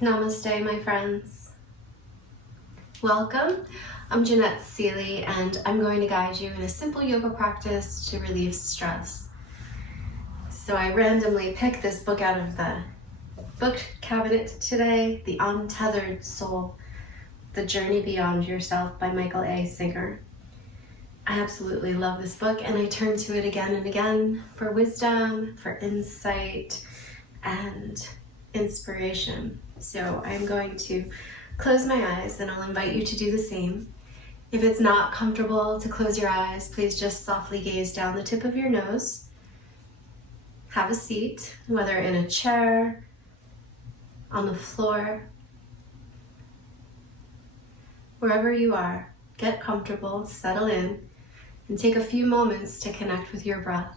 Namaste, my friends. Welcome. I'm Jeanette Seeley, and I'm going to guide you in a simple yoga practice to relieve stress. So I randomly picked this book out of the book cabinet today, The Untethered Soul, The Journey Beyond Yourself by Michael A. Singer. I absolutely love this book, and I turn to it again and again for wisdom, for insight, and inspiration. So I'm going to close my eyes, and I'll invite you to do the same. If it's not comfortable to close your eyes, please just softly gaze down the tip of your nose. Have a seat, whether in a chair, on the floor, wherever you are. Get comfortable, settle in, and take a few moments to connect with your breath.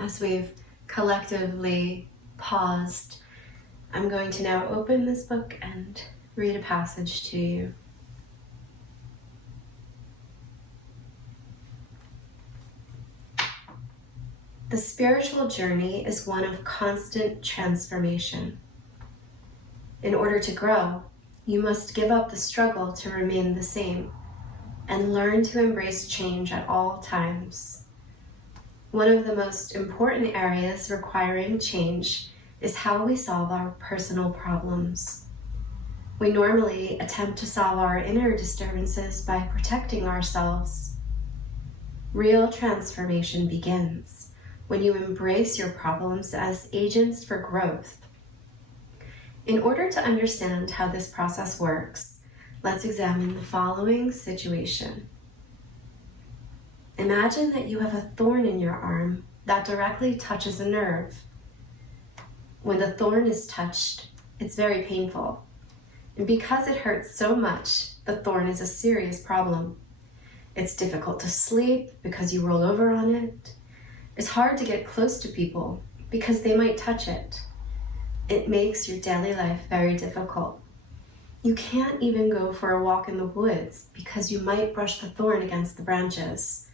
As we've collectively paused, I'm going to now open this book and read a passage to you. The spiritual journey is one of constant transformation. In order to grow, you must give up the struggle to remain the same and learn to embrace change at all times. One of the most important areas requiring change is how we solve our personal problems. We normally attempt to solve our inner disturbances by protecting ourselves. Real transformation begins when you embrace your problems as agents for growth. In order to understand how this process works, let's examine the following situation. Imagine that you have a thorn in your arm that directly touches a nerve. When the thorn is touched, it's very painful. And because it hurts so much, the thorn is a serious problem. It's difficult to sleep because you roll over on it. It's hard to get close to people because they might touch it. It makes your daily life very difficult. You can't even go for a walk in the woods because you might brush the thorn against the branches.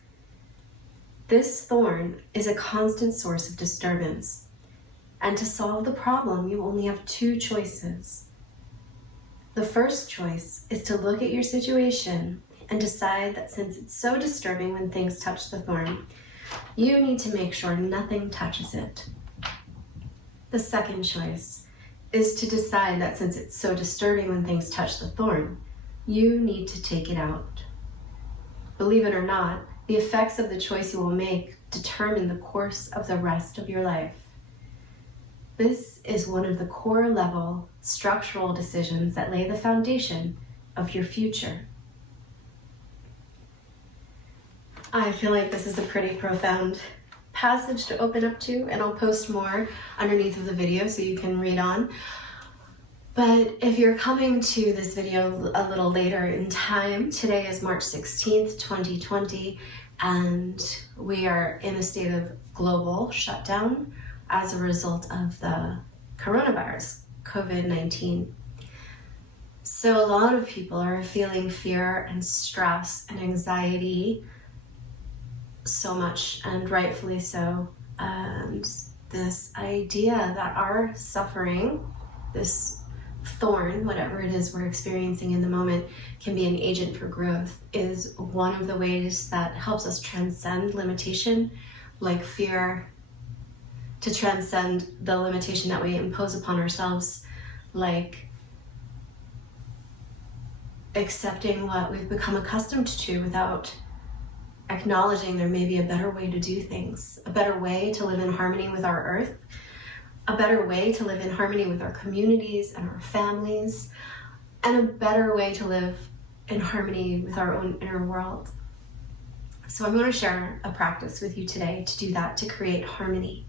This thorn is a constant source of disturbance. And to solve the problem, you only have two choices. The first choice is to look at your situation and decide that since it's so disturbing when things touch the thorn, you need to make sure nothing touches it. The second choice is to decide that since it's so disturbing when things touch the thorn, you need to take it out. Believe it or not, the effects of the choice you will make determine the course of the rest of your life. This is one of the core level structural decisions that lay the foundation of your future. I feel like this is a pretty profound passage to open up to, and I'll post more underneath of the video so you can read on. But if you're coming to this video a little later in time, today is March 16th, 2020, and we are in a state of global shutdown as a result of the coronavirus, COVID-19. So a lot of people are feeling fear and stress and anxiety so much, and rightfully so. And this idea that our suffering, this thorn, whatever it is we're experiencing in the moment, can be an agent for growth is one of the ways that helps us transcend limitation, like fear, to transcend the limitation that we impose upon ourselves, like accepting what we've become accustomed to without acknowledging there may be a better way to do things, a better way to live in harmony with our earth, a better way to live in harmony with our communities and our families, and a better way to live in harmony with our own inner world. So I'm going to share a practice with you today to do that, to create harmony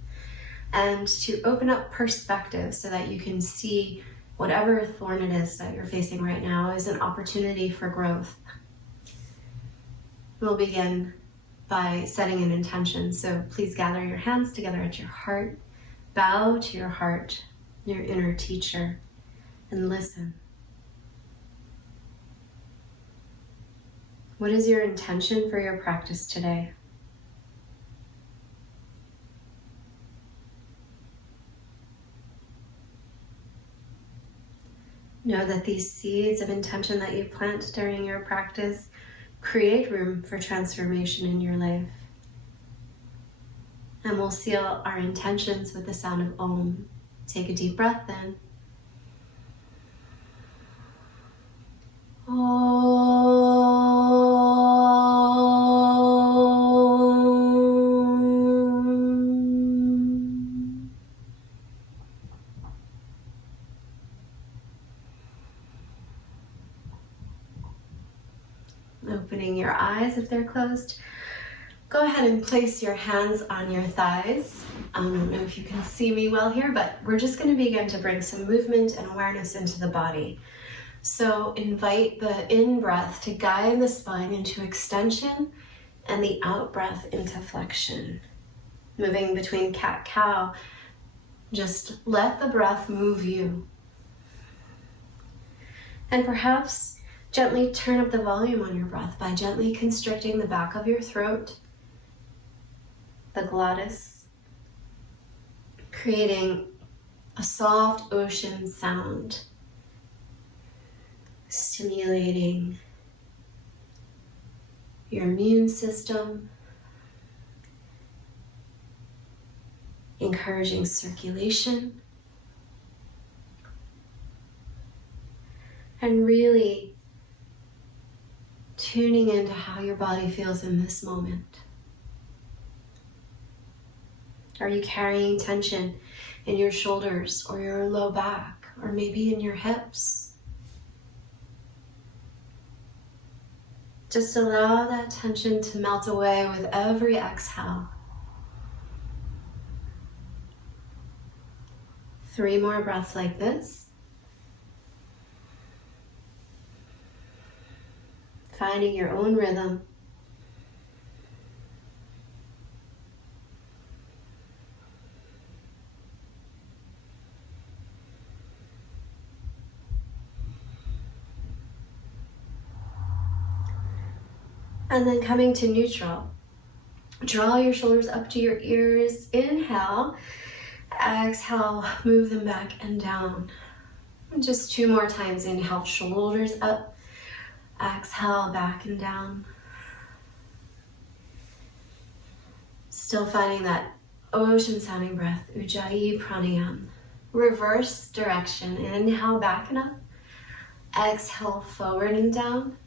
and to open up perspective so that you can see whatever thorn it is that you're facing right now is an opportunity for growth. We'll begin by setting an intention. So please gather your hands together at your heart bow to your heart, your inner teacher, and listen. What is your intention for your practice today? Know that these seeds of intention that you plant during your practice create room for transformation in your life. And we'll seal our intentions with the sound of Om. Take a deep breath in. Om. Opening your eyes if they're closed. Go ahead and place your hands on your thighs. I don't know if you can see me well here, but we're just going to begin to bring some movement and awareness into the body. So invite the in-breath to guide the spine into extension and the out-breath into flexion. Moving between cat-cow, just let the breath move you. And perhaps gently turn up the volume on your breath by gently constricting the back of your throat, the glottis, creating a soft ocean sound, stimulating your immune system, encouraging circulation, and really tuning into how your body feels in this moment. Are you carrying tension in your shoulders or your low back, or maybe in your hips? Just allow that tension to melt away with every exhale. 3 more breaths like this. Finding your own rhythm. And then coming to neutral. Draw your shoulders up to your ears. Inhale. Exhale, move them back and down. And just 2 more times. Inhale, shoulders up. Exhale, back and down. Still finding that ocean sounding breath, Ujjayi Pranayama. Reverse direction. Inhale, back and up. Exhale, forward and down.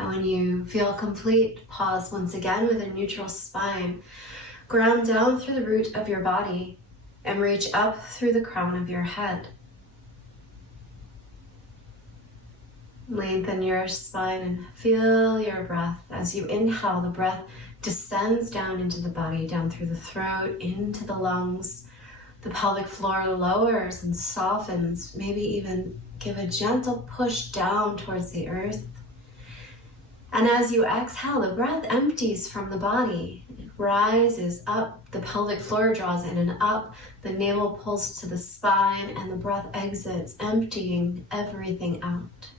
And when you feel complete, pause once again with a neutral spine. Ground down through the root of your body and reach up through the crown of your head. Lengthen your spine and feel your breath. As you inhale, the breath descends down into the body, down through the throat, into the lungs. The pelvic floor lowers and softens, maybe even give a gentle push down towards the earth. And as you exhale, the breath empties from the body. It rises up, the pelvic floor draws in and up, the navel pulls to the spine, and the breath exits, emptying everything out.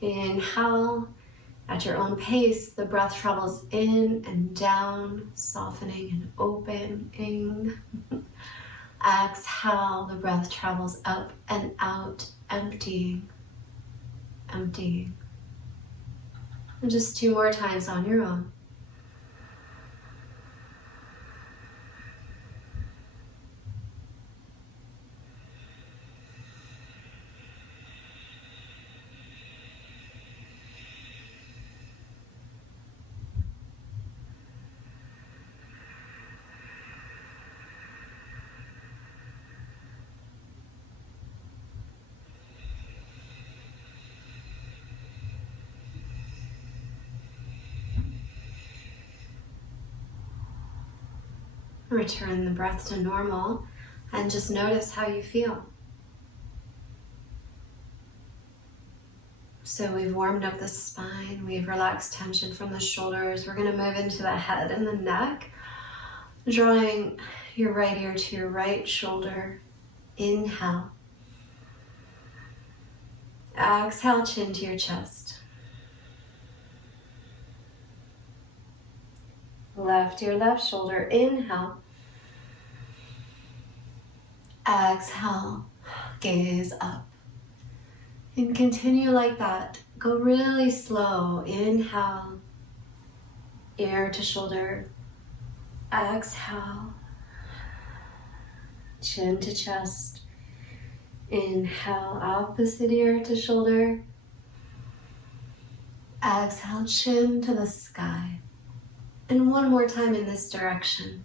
Inhale, at your own pace, the breath travels in and down, softening and opening. Exhale, the breath travels up and out, emptying, emptying. And just 2 more times on your own. Return the breath to normal and just notice how you feel. So we've warmed up the spine, we've relaxed tension from the shoulders. We're going to move into the head and the neck, drawing your right ear to your right shoulder. Inhale. Exhale, chin to your chest. Left ear, left shoulder. Inhale. Exhale, gaze up. And continue like that. Go really slow. Inhale, ear to shoulder. Exhale, chin to chest. Inhale, opposite ear to shoulder. Exhale, chin to the sky. And one more time in this direction.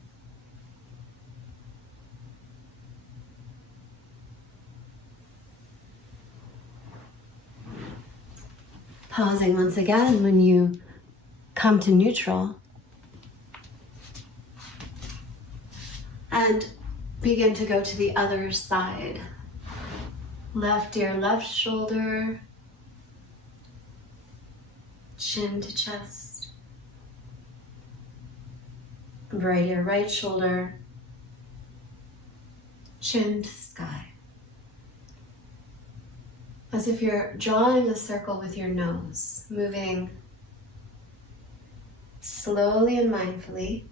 Pausing once again when you come to neutral. And begin to go to the other side. Left ear, left shoulder. Chin to chest. Right ear, right shoulder. Chin to sky. As if you're drawing a circle with your nose, moving slowly and mindfully.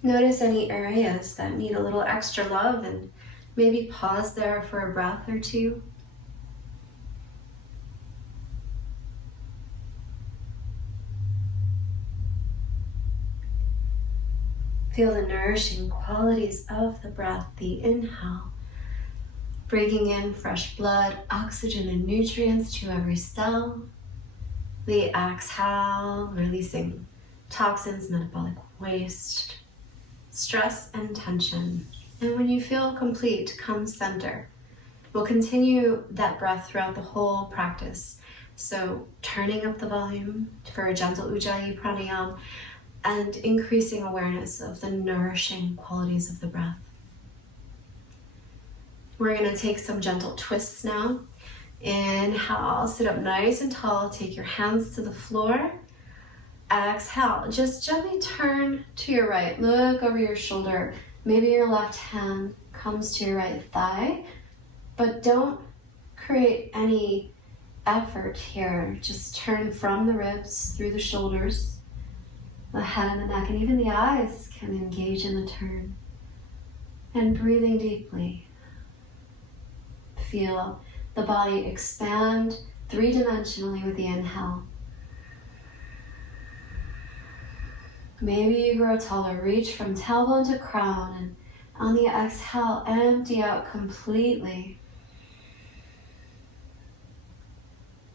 Notice any areas that need a little extra love and maybe pause there for a breath or two. Feel the nourishing qualities of the breath, the inhale. Bringing in fresh blood, oxygen, and nutrients to every cell. The exhale, releasing toxins, metabolic waste, stress, and tension. And when you feel complete, come center. We'll continue that breath throughout the whole practice. So turning up the volume for a gentle Ujjayi pranayama and increasing awareness of the nourishing qualities of the breath. We're going to take some gentle twists now. Inhale, sit up nice and tall. Take your hands to the floor. Exhale, just gently turn to your right. Look over your shoulder. Maybe your left hand comes to your right thigh, but don't create any effort here. Just turn from the ribs through the shoulders, the head and the neck, and even the eyes can engage in the turn. And breathing deeply. Feel the body expand three-dimensionally with the inhale. Maybe you grow taller, reach from tailbone to crown, and on the exhale, empty out completely.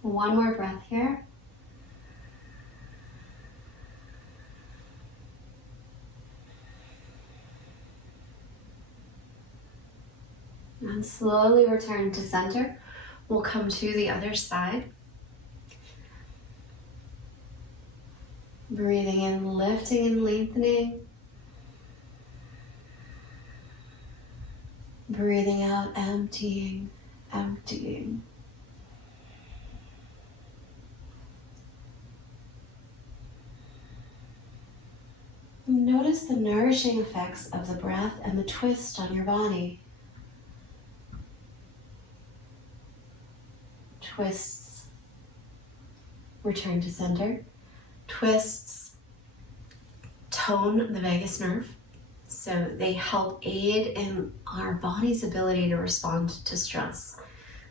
One more breath here. And slowly return to center. We'll come to the other side. Breathing in, lifting and lengthening. Breathing out, emptying, emptying. Notice the nourishing effects of the breath and the twist on your body. Twists, return to center. Twists tone the vagus nerve, so they help aid in our body's ability to respond to stress.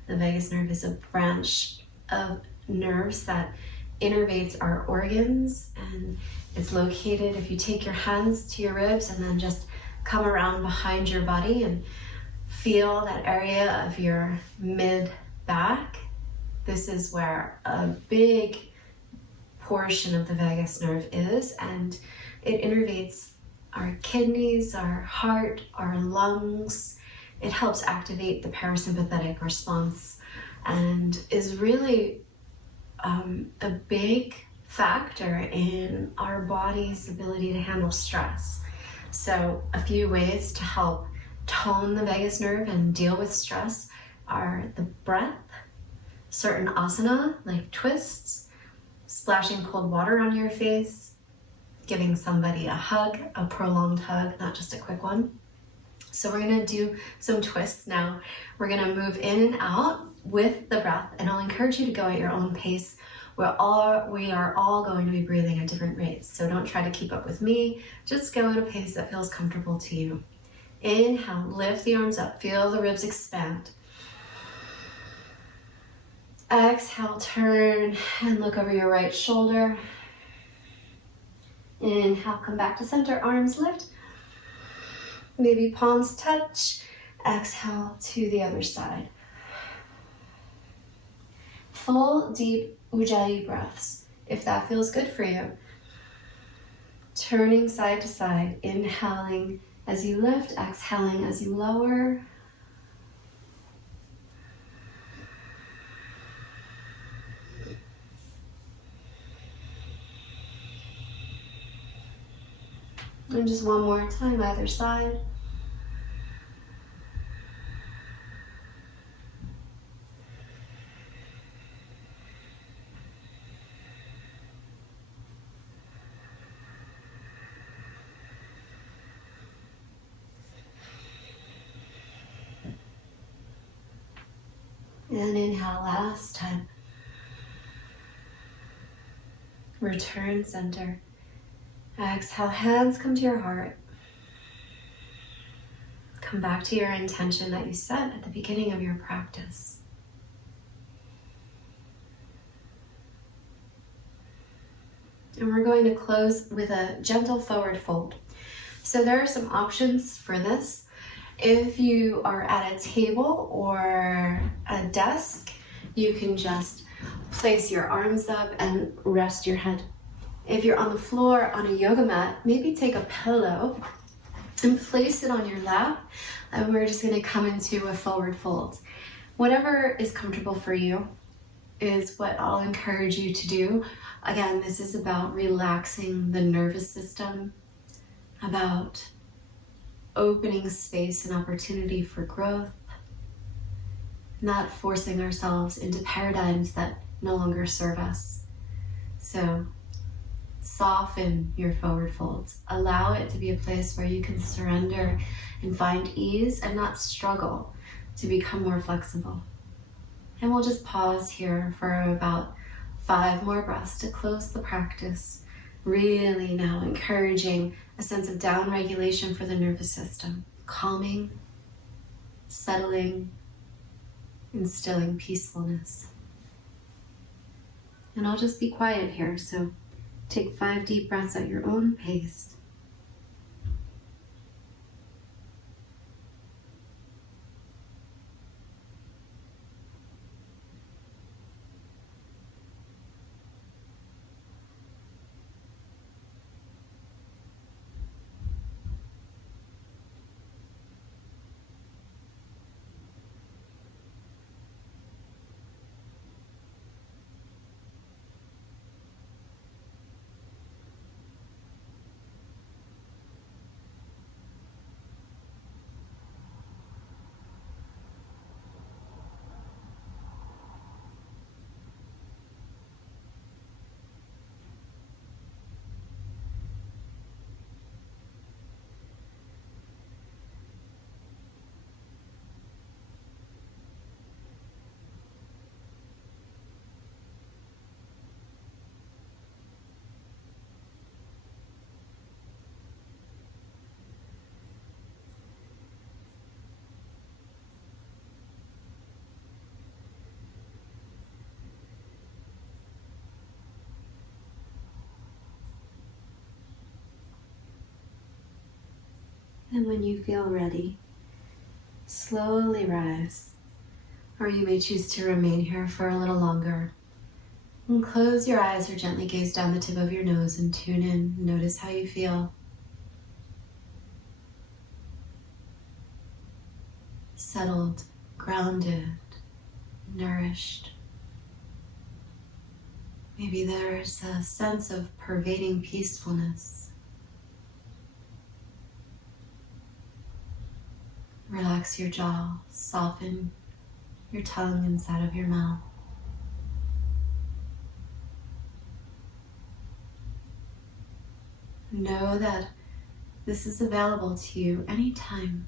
The vagus nerve is a branch of nerves that innervates our organs, and it's located, if you take your hands to your ribs and then just come around behind your body and feel that area of your mid-back. This is where a big portion of the vagus nerve is, and it innervates our kidneys, our heart, our lungs. It helps activate the parasympathetic response and is really a big factor in our body's ability to handle stress. So a few ways to help tone the vagus nerve and deal with stress are the breath, certain asana, like twists, splashing cold water on your face, giving somebody a hug, a prolonged hug, not just a quick one. So we're gonna do some twists now. We're gonna move in and out with the breath, and I'll encourage you to go at your own pace. We are all going to be breathing at different rates, so don't try to keep up with me. Just go at a pace that feels comfortable to you. Inhale, lift the arms up, feel the ribs expand. Exhale, turn and look over your right shoulder. Inhale, come back to center, arms lift. Maybe palms touch. Exhale to the other side. Full, deep Ujjayi breaths, if that feels good for you. Turning side to side, inhaling as you lift, exhaling as you lower. And just one more time, either side. And inhale, last time. Return center. Exhale, hands come to your heart. Come back to your intention that you set at the beginning of your practice. And we're going to close with a gentle forward fold. So there are some options for this. If you are at a table or a desk, you can just place your arms up and rest your head. If you're on the floor on a yoga mat, maybe take a pillow and place it on your lap, and we're just going to come into a forward fold. Whatever is comfortable for you is what I'll encourage you to do. Again, this is about relaxing the nervous system, about opening space and opportunity for growth, not forcing ourselves into paradigms that no longer serve us. So soften your forward folds. Allow it to be a place where you can surrender and find ease and not struggle to become more flexible. And we'll just pause here for about 5 more breaths to close the practice. Really now encouraging a sense of down regulation for the nervous system, calming, settling, instilling peacefulness. And I'll just be quiet here, so take 5 deep breaths at your own pace. And when you feel ready, slowly rise, or you may choose to remain here for a little longer. And close your eyes or gently gaze down the tip of your nose and tune in. Notice how you feel. Settled, grounded, nourished. Maybe there's a sense of pervading peacefulness. Relax your jaw, soften your tongue inside of your mouth. Know that this is available to you anytime.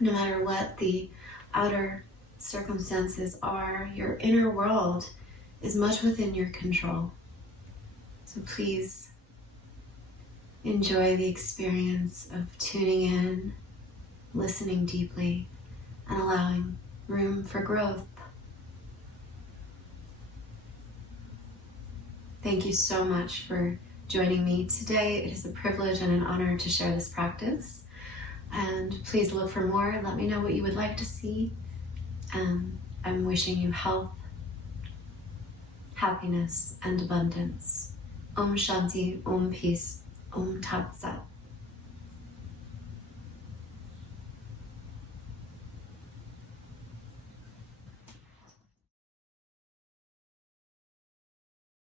No matter what the outer circumstances are, your inner world is much within your control. So please enjoy the experience of tuning in, listening deeply, and allowing room for growth. Thank you so much for joining me today. It is a privilege and an honor to share this practice. And please look for more. Let me know what you would like to see. And I'm wishing you health, happiness, and abundance. Om Shanti, Om Peace, Om Tat Sat.